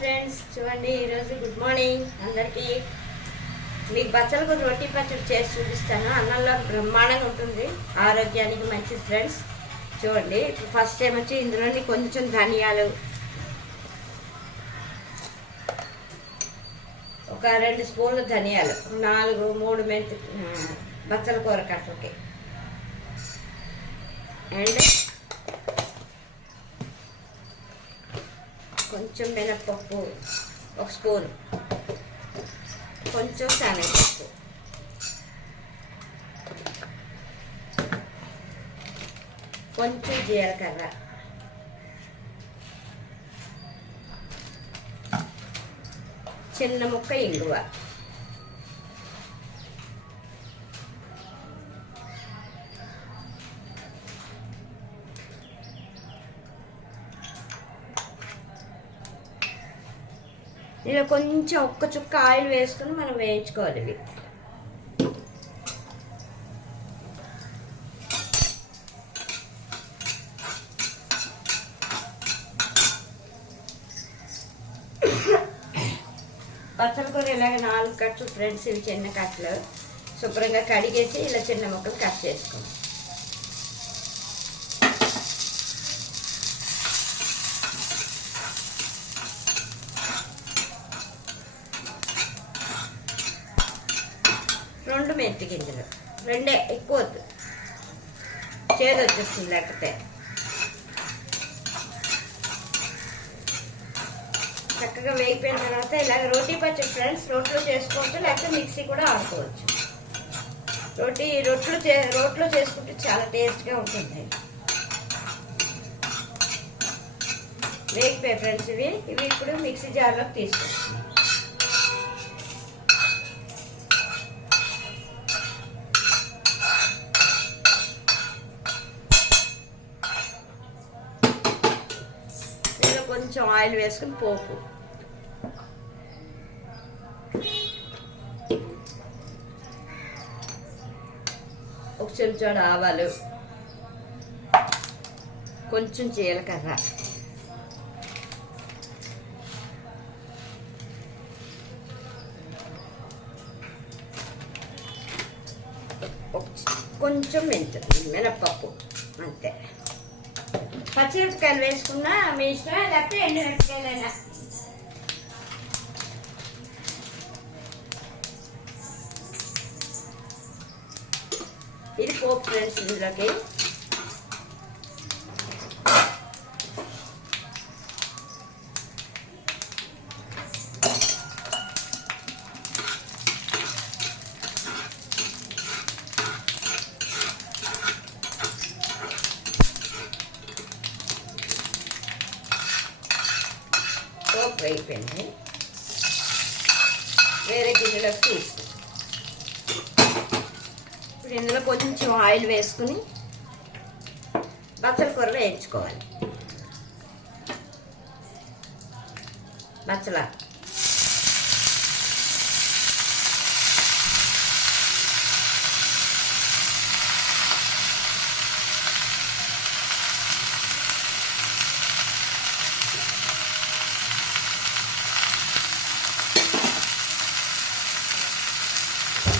Friends, చూడండి ఈరోజు good morning అందరికీ. మీకు బచ్చలకు రొట్టి పచ్చడి చేసి చూపిస్తాను. అన్నంలో బ్రహ్మాండంగా ఉంటుంది, ఆరోగ్యానికి మంచిది ఫ్రెండ్స్. చూడండి, ఫస్ట్ టైం వచ్చి ఇందులోని కొంచెం ధనియాలు, ఒక 2 స్పూన్లు ధనియాలు, 3 మెంతి బచ్చల కూర కట్టలకి, అండ్ కొంచెం మినప్పప్పు 1 స్పూన్, కొంచెం శనగపప్పు, కొంచెం జీలకర్ర, చిన్న ముక్క ఇంగువ, ఇలా కొంచెం ఒక్క చుక్క ఆయిల్ వేసుకుని మనం వేయించుకోవాలి. ఇవి బచ్చల కూర ఇలాగ 4 కట్లు ఫ్రెండ్స్. ఇవి చిన్న కట్లు శుభ్రంగా కడిగేసి ఇలా చిన్న ముక్కలు కట్ చేసుకోండి. రెండు మెంతి గింజలు, 2 ఎక్కువ వద్దు, చేదు వచ్చేస్తుంది లేకపోతే. చక్కగా వేగిపోయిన తర్వాత ఇలాగ రోటీ పచ్చడి ఫ్రెండ్స్, రోట్లో చేసుకోవచ్చు, లేకపోతే మిక్సీ కూడా ఆడుకోవచ్చు. రోట్లో చేసుకుంటే చాలా టేస్ట్గా ఉంటుంది. వేగిపోయాయి ఫ్రెండ్స్. ఇవి ఇప్పుడు మిక్సీ జార్లోకి తీసుకొస్తాం. కొంచెం ఆయిల్ వేసుకుని పోపు, ఒక చెంచాడు ఆవాలు, కొంచెం జీలకర్ర, కొంచెం మినప్పప్పు, అంతే. పచ్చిమిరపకాయలు వేసుకున్నా మీ ఇష్టం, లేకపోతే ఎండుమిరపకాయలైనా. ఇది పోపు ఫ్రెండ్స్. ఇందులోకి పోపు అయిపోయింది. వేరే గిన్నెలోకి తీసుకుని ఇప్పుడు ఇందులో కొంచెం ఆయిల్ వేసుకుని బచ్చల కూర వేయించుకోవాలి. బచ్చల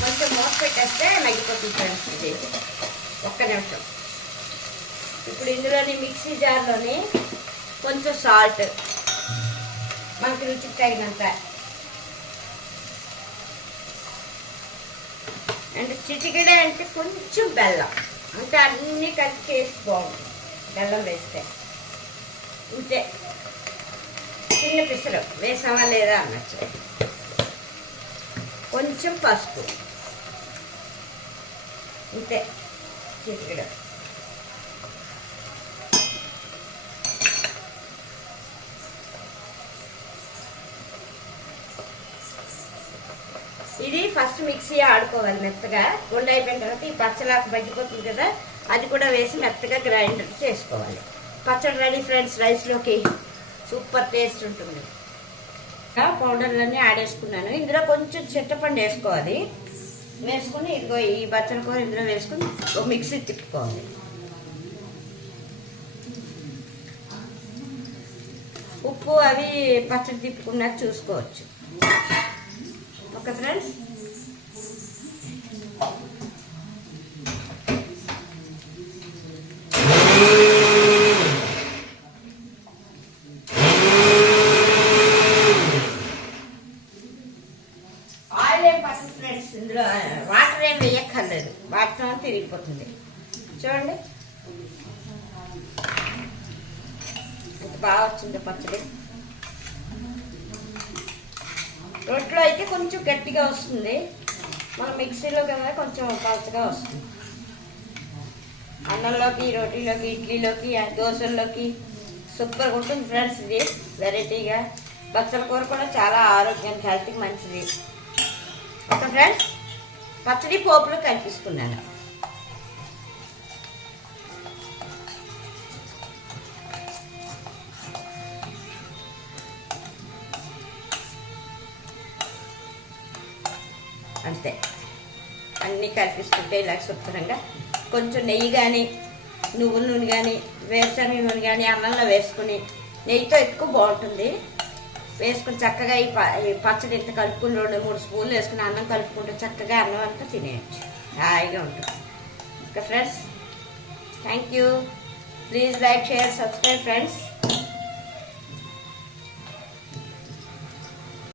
కొంచెం మూత పెట్టేస్తే మగ్గిపోతుంది ఫ్రెండ్స్. ఇది ఒక్క నిమిషం. ఇప్పుడు ఇందులోని మిక్సీ జార్లోని కొంచెం సాల్ట్, మనకి రుచికి తగినంత, అండ్ చిటికెడ అంటే కొంచెం బెల్లం, అంటే అన్నీ కలిసి టేస్ట్ బాగుంటుంది బెల్లం వేస్తే. ఇంతే, చిన్న పిసరు వేసామా లేదా అన్నట్టు. కొంచెం పసుపు, ఇంతే, చిటికెడ. ఇది ఫస్ట్ మిక్సీ ఆడుకోవాలి మెత్తగా. గుండె అయిపోయిన తర్వాత ఈ పచ్చలాకు మగ్గిపోతుంది కదా, అది కూడా వేసి మెత్తగా గ్రైండర్ చేసుకోవాలి. పచ్చడి రెడీ ఫ్రెండ్స్. రైస్లోకి సూపర్ టేస్ట్ ఉంటుంది. పౌడర్లన్నీ ఆడేసుకున్నాను. ఇందులో కొంచెం చింతపండు వేసుకోవాలి. వేసుకుని ఇదిగో ఈ బచ్చల కూర ఇందులో వేసుకుని ఒక మిక్సీ తిప్పుకోవాలి. ఉప్పు అవి పచ్చడి తిప్పుకున్నాక చూసుకోవచ్చు. ఓకే ఫ్రెండ్స్, ఆయిల్ ఏం పడుతుంది ఫ్రెండ్స్, ఇందులో వాటర్ ఏం వేయక్కర్లేదు, వాటితో తిరిగిపోతుంది. చూడండి ఎంత బాగా వచ్చిందో పచ్చడి. రొట్టెలో అయితే కొంచెం గట్టిగా వస్తుంది, మన మిక్సీలో కదా కొంచెం పలచగా వస్తుంది. అన్నంలోకి, రోటీలోకి, ఇడ్లీలోకి, దోశల్లోకి సూపర్గా ఉంటుంది ఫ్రెండ్స్. ఇది వెరైటీగా బచ్చల కూర కూడా చాలా ఆరోగ్యానికి, హెల్త్కి మంచిది. ఓకే ఫ్రెండ్స్, పచ్చడి పోపులో కలిపిస్తున్నాను. అంతే, అన్నీ కలిపిస్తుంటే ఇలా శుభ్రంగా కొంచెం నెయ్యి కానీ, నువ్వుల నూనె కానీ, వేరుశనగ నూనె కానీ అన్నంలో వేసుకుని, నెయ్యితో ఎక్కువ బాగుంటుంది, వేసుకుని చక్కగా ఈ పచ్చడి ఇంత కలుపుకుని 2-3 స్పూన్లు వేసుకుని అన్నం కలుపుకుంటే చక్కగా అన్నం అంతా తినేయచ్చు, హాయిగా ఉంటుంది. Okay friends, thank you. Please like, share, subscribe friends.